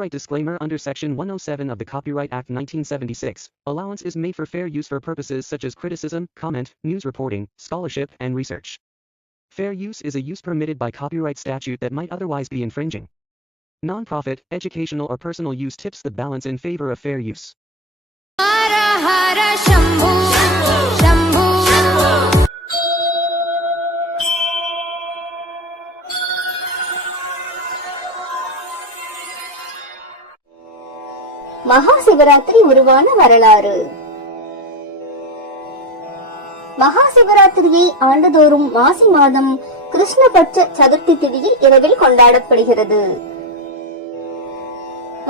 Copyright disclaimer. Under Section 107 of the Copyright Act 1976, allowance is made for fair use for purposes such as criticism, comment, news reporting, scholarship, and research. Fair use is a use permitted by copyright statute that might otherwise be infringing. Non-profit, educational, or personal use tips the balance in favor of fair use. Hara Hara Shambhu, Shambhu, Shambhu. மகா சிவராத்திரி உருவான வரலாறு. மகா சிவராத்திரியை ஆண்டுதோறும் மாசி மாதம் கிருஷ்ணபட்ச சதுர்த்தி திதியில் இரவில் கொண்டாடப்படுகிறது.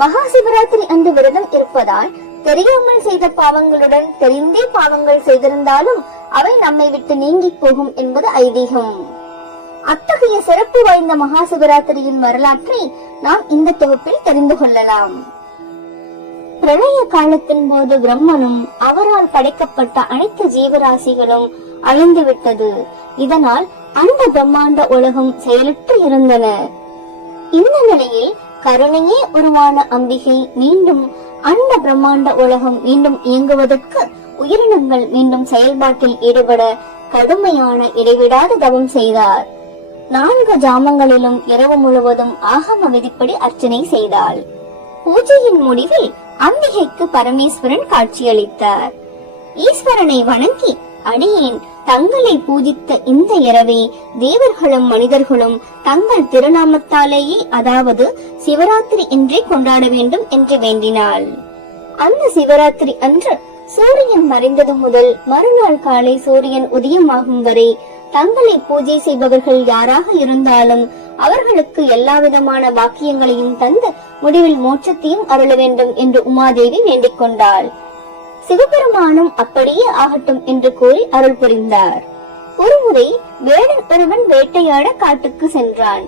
மகா சிவராத்திரி அன்று விரதம் இருப்பதால் தெரியாமல் செய்த பாவங்களுடன் தெரிந்தே பாவங்கள் செய்திருந்தாலும் அவை நம்மை விட்டு நீங்கி போகும் என்பது ஐதீகம். அத்தகைய சிறப்பு வாய்ந்த மகா சிவராத்திரியின் வரலாற்றை நாம் இந்த தொகுப்பில் தெரிந்து கொள்ளலாம். பிரளய காலத்தின் போது பிரம்மனும் அவரால் படைக்கப்பட்ட அனைத்து ஜீவராசிகளும் அழிந்து விட்டது. இதனால் அந்த பிரம்மாண்ட உலகம் செயலற்று இருந்தன. இந்த நிலையில் கருணையே உருவான அம்பிகை மீண்டும் அந்த பிரம்மாண்ட உலகம் மீண்டும் இயங்குவதற்கு உயிரினங்கள் மீண்டும் செயல்பாட்டில் ஈடுபட கடுமையான இடைவிடாத தவம் செய்தார். 4 ஜாமங்களிலும் இரவு முழுவதும் ஆகம விதிப்படி அர்ச்சனை செய்தாள். பூஜையின் முடிவில் அம்பிகைக்கு பரமேஸ்வரன் காட்சியளித்தார். ஈஸ்வரனை வணங்கி, அடியேன் தங்களை பூஜித்த இந்த இரவை தேவர்களும் மனிதர்களும் தங்கள் திருநாமத்தாலேயே, அதாவது சிவராத்திரி என்றே கொண்டாட வேண்டும் என்று வேண்டினாள். அந்த சிவராத்திரி அன்று சூரியன் மறைந்தது முதல் மறுநாள் காலை சூரியன் உதயமாகும் வரை தங்களை பூஜை செய்பவர்கள் யாராக இருந்தாலும் அவர்களுக்கு எல்லா விதமான பாக்கியங்களையும் தந்து முடிவில் மோட்சத்தையும் அருள வேண்டும் என்று உமாதேவி வேண்டிக் கொண்டாள். சிவபெருமானும் அப்படியே ஆகட்டும் என்று கூறி அருள் புரிந்தார். ஒருமுறை வேடன் ஒருவன் வேட்டையாட காட்டுக்கு சென்றான்.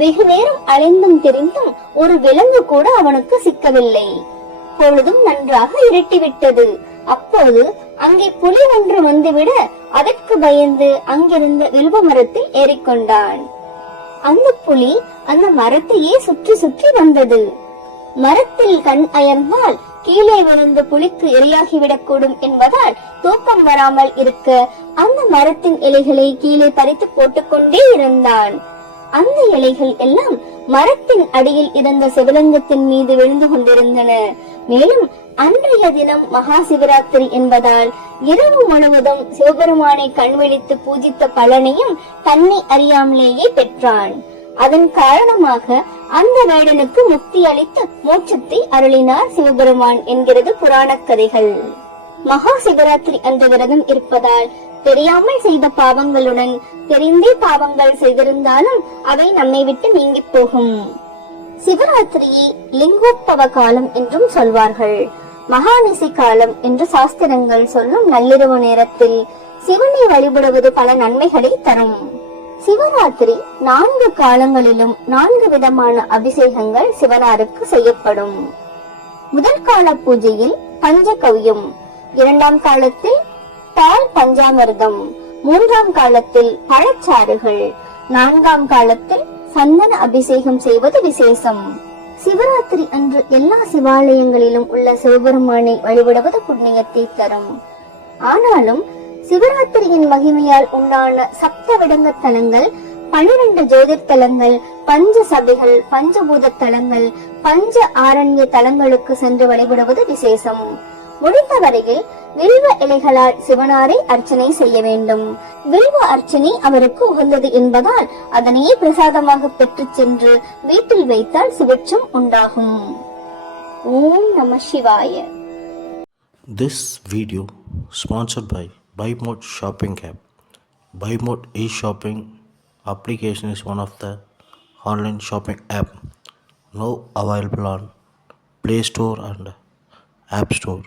வெகு நேரம் அலைந்தும் திரிந்தும் ஒரு விலங்கு கூட அவனுக்கு சிக்கவில்லை. பொழுதும் நன்றாக இருட்டிவிட்டது. அப்போது அங்கே புலி ஒன்று வந்துவிட அதற்கு பயந்து அங்கிருந்த வில்வ மரத்தில் ஏறிக்கொண்டான். அந்த புலி அந்த மரத்தையே சுற்றி சுற்றி வந்தது. மரத்தில் கண் அயர்ந்தால் கீழே விழுந்த புலிக்கு இரையாகிவிடக் கூடும் என்பதால் தூக்கம் வராமல் இருக்க அந்த மரத்தின் இலைகளை கீழே பறித்து போட்டுக்கொண்டே இருந்தான். அந்த இலைகள் எல்லாம் மரத்தின் அடியில் இருந்த சிவலிங்கத்தின் மீது விழுந்து கொண்டிருந்தன. மேலும் அன்றைய தினம் மகா சிவராத்திரி என்பதால் இரவு முழுவதும் சிவபெருமானை கண்விழித்து பூஜித்த பலனையும் தன்னை அறியாமலேயே பெற்றான். அதன் காரணமாக அந்த வேடனுக்கு முக்தி அளித்து மோட்சத்தை அருளினார் சிவபெருமான் என்கிறது புராண கதைகள். மகா சிவராத்திரி அன்று விரதம் இருப்பதால் தெரியாமல் செய்த பாவங்களுடன் தெரிந்தே பாவங்கள் செய்திருந்தாலும் அவை நம்மை விட்டு நீங்கி போகும். சிவராத்திரியை லிங்கோத்பவ காலம் என்றும் சொல்வார்கள். மகாநிசி காலம் என்று சாஸ்திரங்கள் சொல்லும் நள்ளிரவு நேரத்தில் சிவனை வழிபடுவது பல நன்மைகளை தரும். சிவராத்திரி 4 காலங்களிலும் 4 விதமான அபிஷேகங்கள் சிவனாருக்கு செய்யப்படும். முதல் கால பூஜையில் பஞ்சகவ்யம், 2ஆம் காலத்தில் பால் பஞ்சாமிர்தம், 3ஆம் காலத்தில் பழச்சாறுகள், 4ஆம் காலத்தில் சந்தன அபிஷேகம் செய்வது விசேஷம். சிவராத்திரி அன்று எல்லா சிவாலயங்களிலும் உள்ள சிவபெருமானை வழிபடுவது புண்ணியத்தை தரும். ஆனாலும் சிவராத்திரியின் மகிமையால் உண்டான சப்த விடங்க தலங்கள், 12 ஜோதிர் தலங்கள், பஞ்ச சபைகள், பஞ்சபூத தலங்கள், பஞ்ச ஆரண்ய தலங்களுக்கு சென்று வழிபடுவது விசேஷம். முடிந்த வரையில் வில்வ இலைகளால் சிவனாரை அர்ச்சனை செய்ய வேண்டும். வில்வ அர்ச்சனை அவருக்கு உகந்தது என்பதால் அதனையே பிரசாதமாக பெற்று சென்று வீட்டில் வைத்தால் சுபிட்சம் உண்டாகும். ஓம் நம சிவாய. This video sponsored by BuyMode shopping app. BuyMode e-shopping application is one of the online shopping app now available on Play Store and App Store.